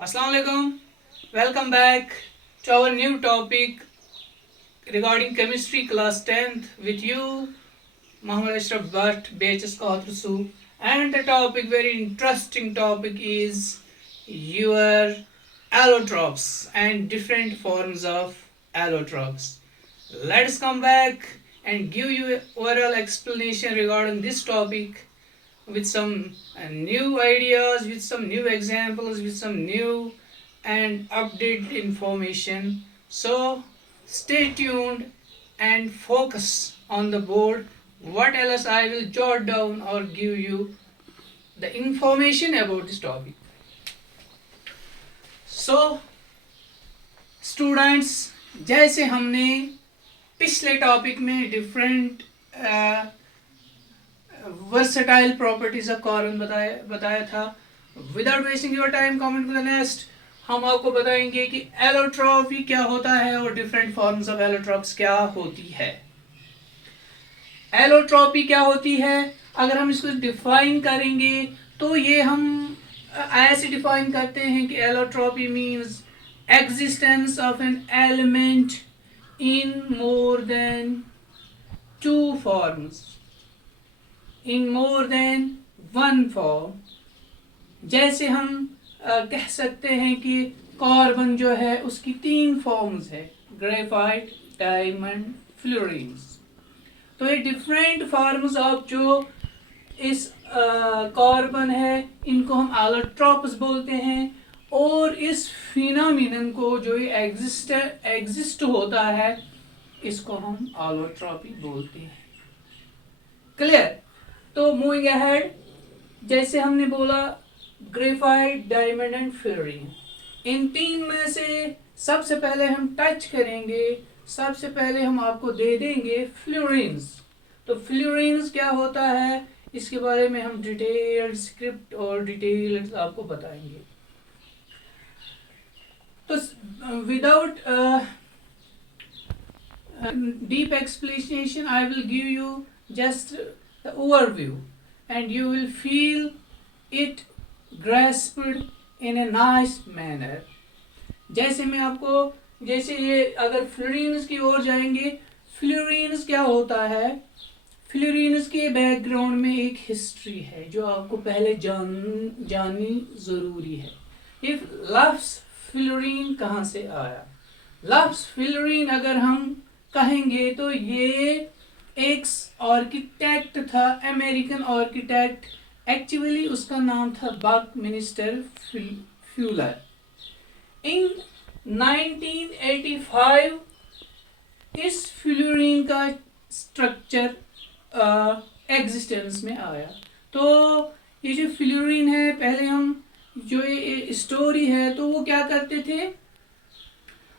Assalamualaikum. Welcome back to our new topic regarding chemistry class 10th with you, Muhammad Ashraf Bhatt, BHS Qatrasu. And the topic, very interesting topic, is your allotropes and different forms of allotropes. Let's come back and give you overall explanation regarding this topic with some new ideas, with some new examples, with some new and updated information. So stay tuned and focus on the board. What else I will jot down or give you the information about this topic. So students, जैसे हमने पिछले topic में different versatile properties of carbon बताया था, without wasting your time comment to the next हम आपको बताएंगे कि एलोट्रॉपी क्या होता है और डिफरेंट फॉर्म्स ऑफ एलोट्रॉप्स क्या होती है। एलोट्रॉपी क्या होती है, अगर हम इसको डिफाइन करेंगे तो ये हम ऐसे डिफाइन करते हैं कि allotropy means existence of an element in more than two forms, in more than one form। जैसे हम कह सकते हैं कि कार्बन जो है उसकी 3 फॉर्म्स है, ग्रेफाइट, डायमंड, फ्लोरीन्स। तो ये डिफरेंट फॉर्म्स ऑफ जो इस कार्बन है इनको हम एलोट्रॉप्स बोलते हैं, और इस फिनोमिनन को जो एग्जिस्ट होता है इसको हम एलोट्रॉपी बोलते हैं। क्लियर? तो मूविंग अहेड, जैसे हमने बोला ग्रेफाइट, डायमंड एंड फ्लोरीन, इन 3 में से सबसे पहले हम टच करेंगे, सबसे पहले हम आपको दे देंगे फ्लोरीन्स। तो फ्लोरीन्स क्या होता है इसके बारे में हम डिटेल्ड स्क्रिप्ट और डिटेल्ड आपको बताएंगे। तो without deep explanation, I will give you just the overview and you will feel it grasped in a nice manner। जैसे मैं आपको, जैसे ये अगर फ्लोरीन्स की ओर जाएंगे, फ्लोरीन्स क्या होता है, फ्लोरीन्स के बैकग्राउंड में एक हिस्ट्री है जो आपको पहले जाननी ज़रूरी है। ये लफ्ज़ फ्लोरीन कहाँ से आया? लफ्ज़ फ्लोरीन अगर हम कहेंगे तो ये एक आर्किटेक्ट था, अमेरिकन आर्किटेक्ट, एक्चुअली उसका नाम था बकमिंस्टर फ्यूलर। इन 1985 इस फ्लोरीन का स्ट्रक्चर एग्जिस्टेंस में आया। तो ये जो फ्लोरीन है, पहले हम जो ये स्टोरी है तो वो क्या करते थे,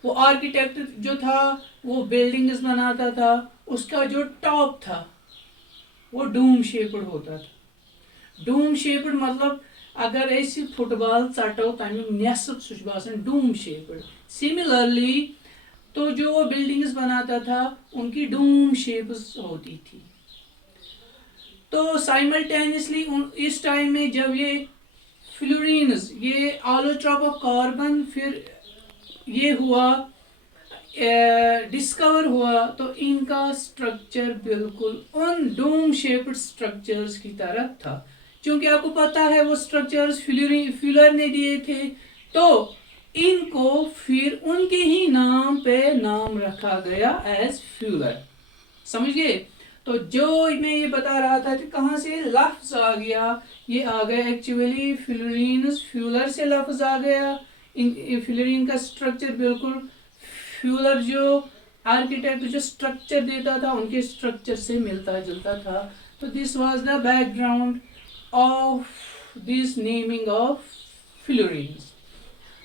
वो आर्किटेक्ट जो था वो बिल्डिंग्स बनाता था, उसका जो टॉप था वो डूम शेप्ड होता था। डूम शेप्ड मतलब अगर ऐसी फुटबॉल चटो तमिक नेसफ सह बासान डूम शेप्ड। सिमिलरली तो जो वो बिल्डिंग्स बनाता था उनकी डूम शेप्स होती थी। तो साइमल्टेनियसली इस टाइम में जब ये फ्लोरीन्स, ये एलोट्रॉप ऑफ कार्बन फिर ये हुआ डिस्कवर हुआ, तो इनका स्ट्रक्चर बिल्कुल उन डोम शेप्ड स्ट्रक्चर्स की तरह था। क्योंकि आपको पता है वो स्ट्रक्चर्स फ्यूलर ने दिए थे, तो इनको फिर उनके ही नाम पे नाम रखा गया एज फ्यूलर। समझ गए? तो जो मैं ये बता रहा था कि कहाँ से लफ्ज़ आ गया, ये आ गया एक्चुअली फ्लोरीन्स, फ्यूलर से लफ्ज़ आ गया। इन फ्लोरीन का स्ट्रक्चर बिल्कुल फ्यूलर जो आर्किटेक्ट जो स्ट्रक्चर देता था उनके स्ट्रक्चर से मिलता जुलता था। तो this was the background of this naming of fluorines.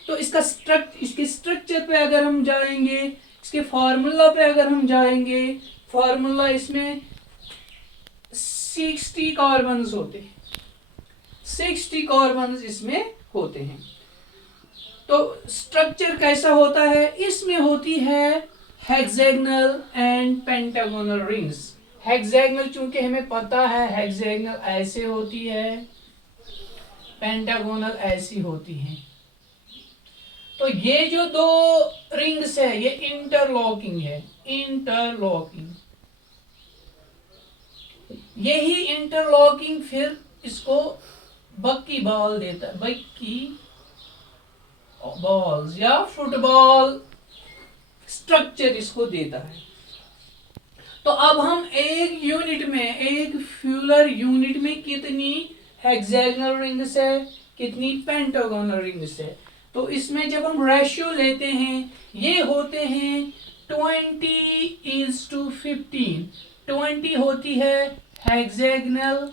तो इसके स्ट्रक्चर पे अगर हम जाएंगे, इसके फार्मूला पे अगर हम जाएंगे, फार्मूला इसमें 60 कार्बन्स होते हैं, 60 कार्बन्स इसमें होते हैं। तो स्ट्रक्चर कैसा होता है, इसमें होती है hexagonal and pentagonal rings. Hexagonal चूंकि हमें पता है हेक्सागोनल ऐसे होती है, पेंटागोनल ऐसी होती है। तो ये जो दो रिंग्स है ये इंटरलॉकिंग है, इंटरलॉकिंग। यही इंटरलॉकिंग फिर इसको बक्की बॉल देता है, बक्की बॉल्स या फुटबॉल स्ट्रक्चर इसको देता है। तो अब हम एक यूनिट में, एक फ्यूलर यूनिट में कितनी हेक्सागोनल रिंग्स है, कितनी पेंटागोनल रिंग्स है। तो इसमें जब हम रेशियो लेते हैं ये होते हैं 20:15। 20 होती है हेक्सागोनल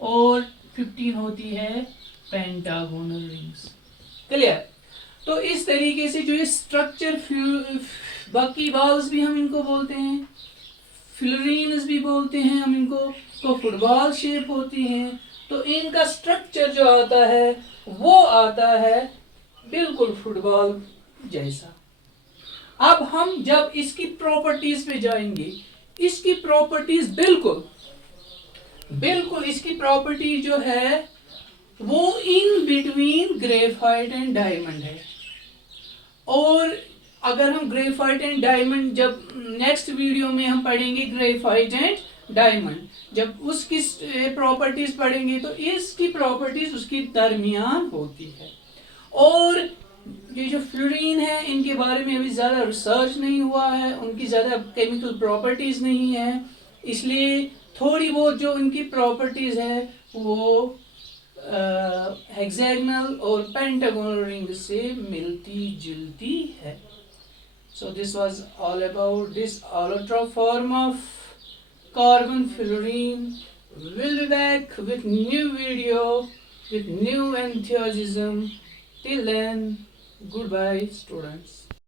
और 15 होती है पेंटागोनल रिंग्स। क्लियर। तो इस तरीके से जो ये स्ट्रक्चर, बाकी बॉल्स भी हम इनको बोलते हैं, फ्लोरीन्स भी बोलते हैं हम इनको, तो फुटबॉल शेप होती हैं। तो इनका स्ट्रक्चर जो आता है वो आता है बिल्कुल फुटबॉल जैसा। अब हम जब इसकी प्रॉपर्टीज पे जाएंगे, इसकी प्रॉपर्टीज बिल्कुल बिल्कुल इसकी प्रॉपर्टी जो है वो in between graphite and diamond है। और अगर हम ग्रेफाइट एंड डायमंड, जब नेक्स्ट वीडियो में हम पढ़ेंगे ग्रेफाइट एंड डायमंड, जब उसकी प्रॉपर्टीज पढ़ेंगे तो इसकी प्रॉपर्टीज उसकी दरमियान होती है। और ये जो फ्लोरीन है इनके बारे में अभी ज़्यादा रिसर्च नहीं हुआ है, उनकी ज़्यादा केमिकल प्रॉपर्टीज नहीं है, इसलिए थोड़ी बहुत जो इनकी प्रॉपर्टीज है वो हेक्सागोनल और पेंटागोनल रिंग से मिलती जुलती है। So this was all about this allotrope form of carbon fluorine. We'll be back with new video, with new enthusiasm. Till then, goodbye students.